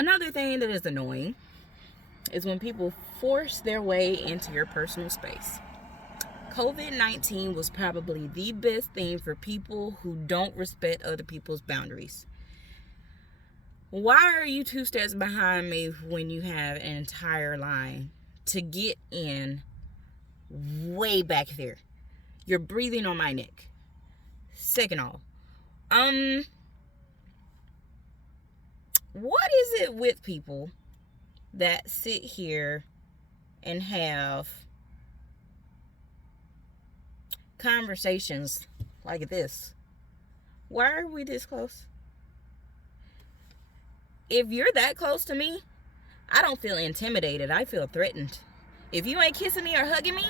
Another thing that is annoying is when people force their way into your personal space. COVID-19 was probably the best thing for people who don't respect other people's boundaries. Why are you 2 steps behind me when you have an entire line to get in way back there? You're breathing on my neck. Second off, what is it with people that sit here and have conversations like this? Why are we this close? If you're that close to me, I don't feel intimidated. I feel threatened. If you ain't kissing me or hugging me,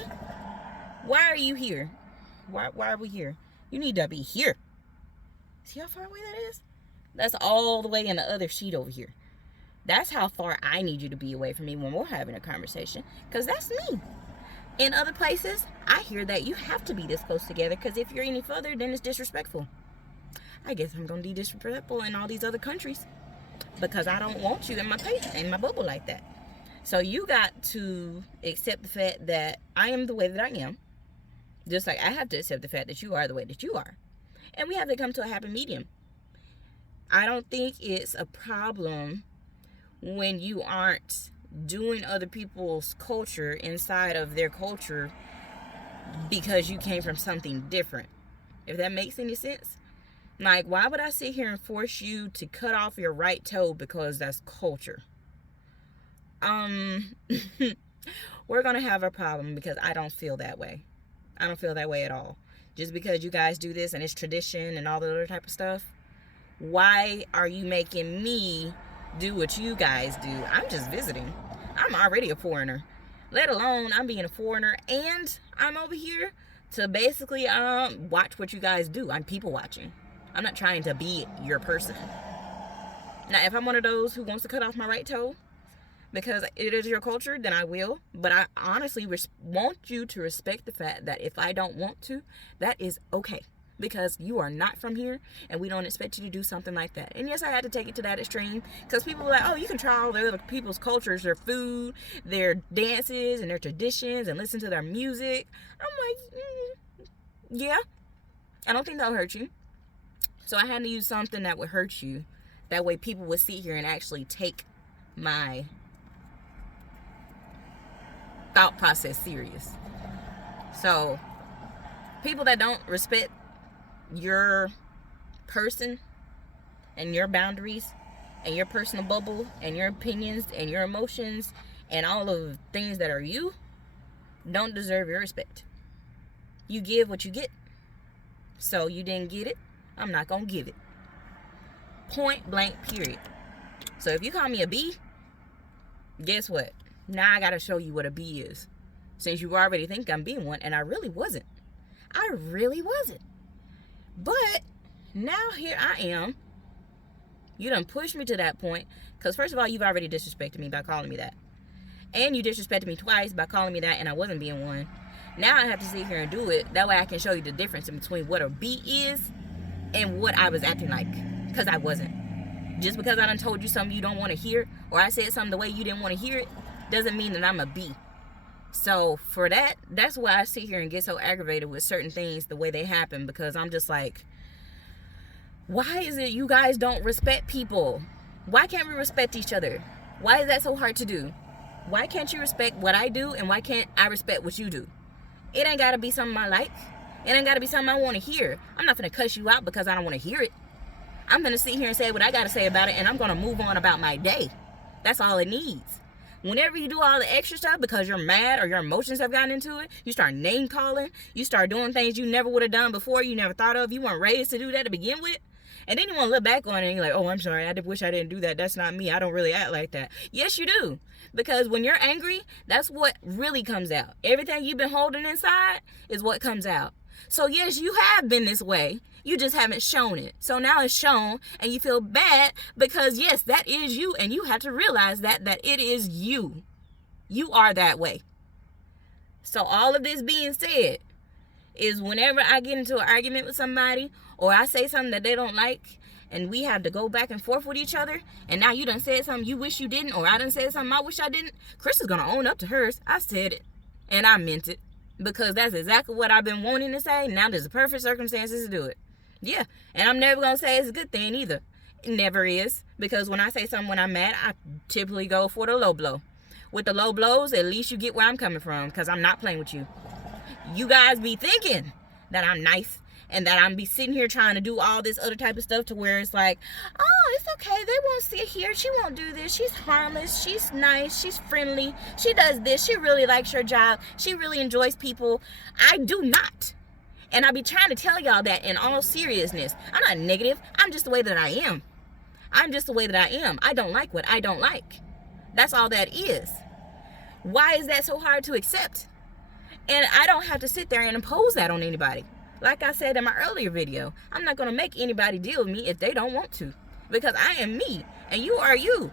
why are you here? Why are we here? You need to be here. See how far away that is? That's all the way in the other sheet over here. That's how far I need you to be away from me when we're having a conversation. Because that's me. In other places, I hear that you have to be this close together. Because if you're any further, then it's disrespectful. I guess I'm going to be disrespectful in all these other countries. Because I don't want you in my bubble like that. So you got to accept the fact that I am the way that I am. Just like I have to accept the fact that you are the way that you are. And we have to come to a happy medium. I don't think it's a problem when you aren't doing other people's culture inside of their culture because you came from something different. If that makes any sense. Like, why would I sit here and force you to cut off your right toe because that's culture? We're going to have a problem because I don't feel that way. I don't feel that way at all. Just because you guys do this and it's tradition and all the other type of stuff, why are you making me do what you guys do? I'm just visiting. I'm already a foreigner. Let alone I'm being a foreigner and I'm over here to basically watch what you guys do. I'm people watching. I'm not trying to be your person. Now, if I'm one of those who wants to cut off my right toe because it is your culture, then I will. But I honestly want you to respect the fact that if I don't want to, that is okay. Because you are not from here, and we don't expect you to do something like that. And yes, I had to take it to that extreme, because people were like, oh, you can try all the other people's cultures, their food, their dances, and their traditions, and listen to their music. I'm like, yeah, I don't think that'll hurt you. So I had to use something that would hurt you. That way people would sit here and actually take my thought process serious. So people that don't respect your person and your boundaries and your personal bubble and your opinions and your emotions and all of the things that are you don't deserve your respect. You give what you get. So you didn't get it, I'm not gonna give it. Point blank, period. So if you call me a B, guess what? Now I gotta show you what a B is. Since you already think I'm being one, and I really wasn't. I really wasn't. But now here I am. You done pushed me to that point. Because first of all, you've already disrespected me by calling me that. And you disrespected me twice by calling me that, and I wasn't being one. Now I have to sit here and do it. That way I can show you the difference in between what a B is and what I was acting like. Because I wasn't. Just because I done told you something you don't want to hear, or I said something the way you didn't want to hear it, doesn't mean that I'm a B. So for that, that's why I sit here and get so aggravated with certain things the way they happen, because I'm just like, why is it you guys don't respect people? Why can't we respect each other? Why is that so hard to do? Why can't you respect what I do, and why can't I respect what you do? It ain't got to be something I like. It ain't got to be something I want to hear. I'm not going to cuss you out because I don't want to hear it. I'm going to sit here and say what I got to say about it, and I'm going to move on about my day. That's all it needs. Whenever you do all the extra stuff because you're mad or your emotions have gotten into it, you start name calling, you start doing things you never would have done before, you never thought of, you weren't raised to do that to begin with. And then you want to look back on it and you're like, oh, I'm sorry, I wish I didn't do that. That's not me. I don't really act like that. Yes, you do. Because when you're angry, that's what really comes out. Everything you've been holding inside is what comes out. So yes, you have been this way. You just haven't shown it. So now it's shown and you feel bad because yes, that is you. And you have to realize that it is you. You are that way. So all of this being said is whenever I get into an argument with somebody or I say something that they don't like and we have to go back and forth with each other, and now you done said something you wish you didn't, or I done said something I wish I didn't, Chris is going to own up to hers. I said it, and I meant it, because that's exactly what I've been wanting to say. Now there's the perfect circumstances to do it. Yeah, and I'm never going to say it's a good thing either. It never is, because when I say something when I'm mad, I typically go for the low blow. With the low blows, at least you get where I'm coming from, because I'm not playing with you. You guys be thinking that I'm nice, and that I'm be sitting here trying to do all this other type of stuff to where it's like, oh, it's okay, they won't sit here, she won't do this, she's harmless, she's nice, she's friendly, she does this, she really likes her job, she really enjoys people. I do not. And I be trying to tell y'all that in all seriousness. I'm not negative. I'm just the way that I am. I'm just the way that I am. I don't like what I don't like. That's all that is. Why is that so hard to accept? And I don't have to sit there and impose that on anybody. Like I said in my earlier video, I'm not going to make anybody deal with me if they don't want to. Because I am me, and you are you.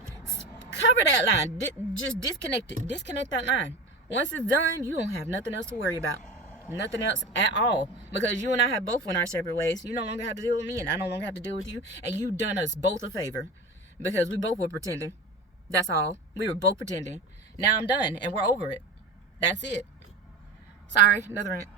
Cover that line. Just disconnect it. Disconnect that line. Once it's done, you don't have nothing else to worry about. Nothing else at all. Because you and I have both went our separate ways. You no longer have to deal with me, and I no longer have to deal with you. And you done us both a favor. Because we both were pretending. That's all. We were both pretending. Now I'm done, and we're over it. That's it. Sorry, another rant.